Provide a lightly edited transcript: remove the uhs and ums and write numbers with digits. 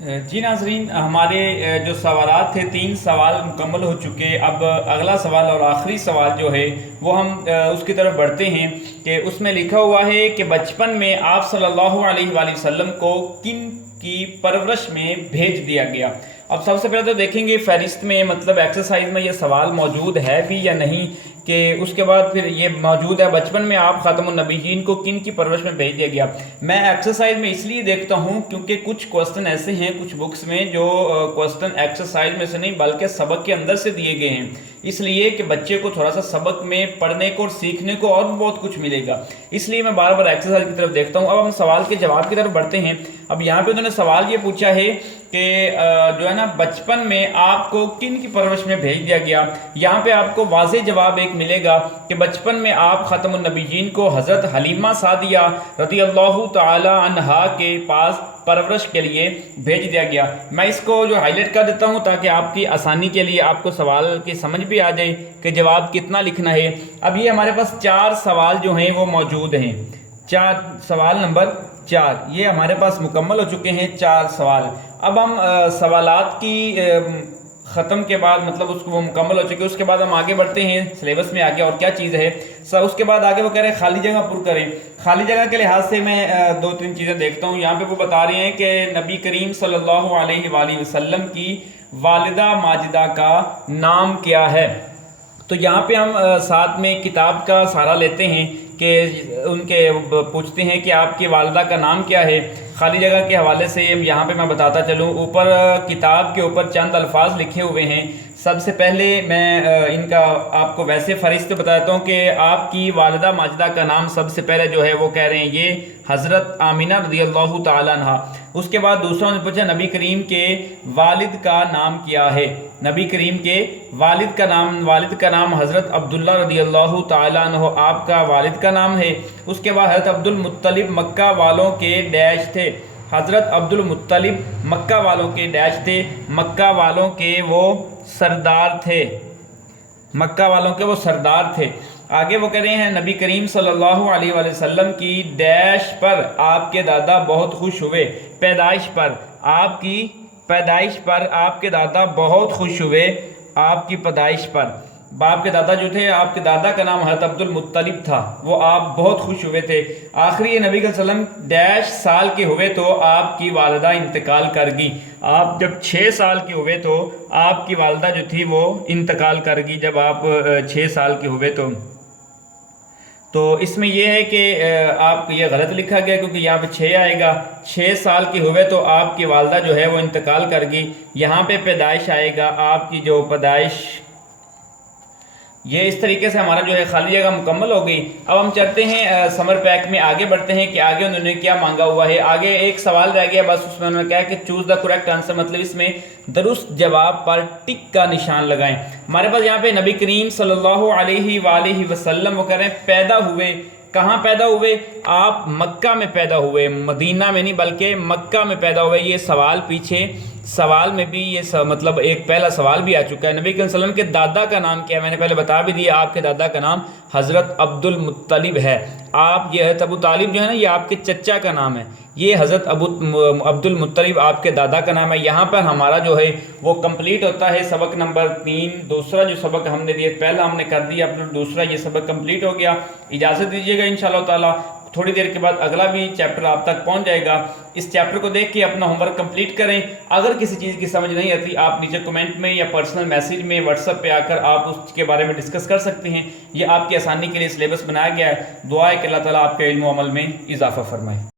جی ناظرین، ہمارے جو سوالات تھے 3 سوال مکمل ہو چکے. اب اگلا سوال اور آخری سوال جو ہے وہ ہم اس کی طرف بڑھتے ہیں کہ اس میں لکھا ہوا ہے کہ بچپن میں آپ صلی اللہ علیہ وآلہ وسلم کو کن کی پرورش میں بھیج دیا گیا. اب سب سے پہلے تو دیکھیں گے فہرست میں مطلب ایکسرسائز میں یہ سوال موجود ہے بھی یا نہیں، کہ اس کے بعد پھر یہ موجود ہے بچپن میں آپ خاتم النبیین کو کن کی پرورش میں بھیج دیا گیا. میں ایکسرسائز میں اس لیے دیکھتا ہوں کیونکہ کچھ کوسٹن ایسے ہیں کچھ بکس میں جو کوسٹن ایکسرسائز میں سے نہیں بلکہ سبق کے اندر سے دیے گئے ہیں، اس لیے کہ بچے کو تھوڑا سا سبق میں پڑھنے کو اور سیکھنے کو اور بہت کچھ ملے گا، اس لیے میں بار بار ایکسرسائز کی طرف دیکھتا ہوں. اب ہم سوال کے جواب کی طرف بڑھتے ہیں. اب یہاں پہ انہوں نے سوال یہ پوچھا ہے کہ جو ہے نا بچپن میں آپ کو کن کی پرورش میں بھیج دیا گیا. یہاں پہ آپ کو واضح جواب ایک ملے گا کہ بچپن میں آپ ختم النبیین کو حضرت حلیمہ سعدیہ رضی اللہ تعالی عنہا کے پاس پرورش کے لیے بھیج دیا گیا. میں اس کو جو ہائی لائٹ کر دیتا ہوں تاکہ آپ کی آسانی کے لیے آپ کو سوال کی سمجھ بھی آ جائے کہ جواب کتنا لکھنا ہے. اب یہ ہمارے پاس 4 سوال جو ہیں وہ موجود ہیں. 4 سوال نمبر 4 یہ ہمارے پاس مکمل ہو چکے ہیں 4 سوال. اب ہم سوالات کی ختم کے بعد مطلب اس کو وہ مکمل ہو چکے، اس کے بعد ہم آگے بڑھتے ہیں سلیبس میں آگے اور کیا چیز ہے. اس کے بعد آگے وہ کہہ رہے ہیں خالی جگہ پر کریں. خالی جگہ کے لحاظ سے میں 2-3 چیزیں دیکھتا ہوں. یہاں پہ وہ بتا رہے ہیں کہ نبی کریم صلی اللہ علیہ وآلہ وسلم کی والدہ ماجدہ کا نام کیا ہے. تو یہاں پہ ہم ساتھ میں کتاب کا سہارا لیتے ہیں کہ ان کے پوچھتے ہیں کہ آپ کی والدہ کا نام کیا ہے. خالی جگہ کے حوالے سے یہاں پہ میں بتاتا چلوں، اوپر کتاب کے اوپر چند الفاظ لکھے ہوئے ہیں. سب سے پہلے میں ان کا آپ کو ویسے فہرست بتاتا ہوں کہ آپ کی والدہ ماجدہ کا نام سب سے پہلے جو ہے وہ کہہ رہے ہیں یہ حضرت آمینہ رضی اللہ تعالیٰ عنہ. اس کے بعد دوسروں نے پوچھا نبی کریم کے والد کا نام کیا ہے. نبی کریم کے والد کا نام حضرت عبداللہ رضی اللہ تعالیٰ عنہ آپ کا والد کا نام ہے. اس کے بعد حضرت عبد المطلب مکہ والوں کے ڈیش تھے. حضرت عبد المطلب مکہ والوں کے ڈیش تھے، مکہ والوں کے وہ سردار تھے، مکہ والوں کے وہ سردار تھے. آگے وہ کہہ رہے ہیں نبی کریم صلی اللہ علیہ وآلہ وسلم کی ڈیش پر آپ کے دادا بہت خوش ہوئے. پیدائش پر آپ کی پیدائش پر آپ کے دادا بہت خوش ہوئے. آپ کی پیدائش پر باپ کے دادا جو تھے، آپ کے دادا کا نام حضرت عبد المطلب تھا، وہ آپ بہت خوش ہوئے تھے. آخری نبی صلی اللہ علیہ وسلم ڈیش سال کے ہوئے تو آپ کی والدہ انتقال کر گئی. آپ جب 6 سال کے ہوئے تو آپ کی والدہ جو تھی وہ انتقال کر گئی. جب آپ 6 سال کے ہوئے تو اس میں یہ ہے کہ آپ یہ غلط لکھا گیا کیونکہ یہاں پہ 6 آئے گا. 6 سال کی ہوئے تو آپ کی والدہ جو ہے وہ انتقال کر گئی. یہاں پہ پیدائش آئے گا، آپ کی جو پیدائش. یہ اس طریقے سے ہمارا جو ہے خالی جگہ مکمل ہو گئی. اب ہم چلتے ہیں سمر پیک میں آگے بڑھتے ہیں کہ آگے انہوں نے کیا مانگا ہوا ہے. آگے ایک سوال رہ گیا بس، اس میں انہوں نے کہا کہ چوز دا کریکٹ آنسر، مطلب اس میں درست جواب پر ٹک کا نشان لگائیں. ہمارے پاس یہاں پہ نبی کریم صلی اللہ علیہ وآلہ وسلم وہ کہہ رہے ہیں پیدا ہوئے. کہاں پیدا ہوئے؟ آپ مکہ میں پیدا ہوئے، مدینہ میں نہیں بلکہ مکہ میں پیدا ہوئے. یہ سوال پیچھے سوال میں بھی یہ مطلب ایک پہلا سوال بھی آ چکا ہے. نبی صلی اللہ علیہ وسلم کے دادا کا نام کیا ہے؟ میں نے پہلے بتا بھی دیا، آپ کے دادا کا نام حضرت عبد المطلب ہے. آپ یہ حضرت ابو طالب جو ہے نا یہ آپ کے چچا کا نام ہے، یہ حضرت عبد المطلب آپ کے دادا کا نام ہے. یہاں پر ہمارا جو ہے وہ کمپلیٹ ہوتا ہے سبق نمبر 3. دوسرا جو سبق ہم نے دیا پہلا ہم نے کر دیا، دوسرا یہ سبق کمپلیٹ ہو گیا. اجازت دیجیے گا انشاءاللہ تعالی تھوڑی دیر کے بعد اگلا بھی چیپٹر آپ تک پہنچ جائے گا. اس چیپٹر کو دیکھ کے اپنا ہوم ورک کمپلیٹ کریں. اگر کسی چیز کی سمجھ نہیں آتی آپ نیچے کمنٹ میں یا پرسنل میسیج میں واٹس ایپ پہ آ کر آپ اس کے بارے میں ڈسکس کر سکتے ہیں. یہ آپ کی آسانی کے لیے سلیبس بنایا گیا ہے. دعا ہے کہ اللہ تعالیٰ آپ کے علم و عمل میں اضافہ فرمائے.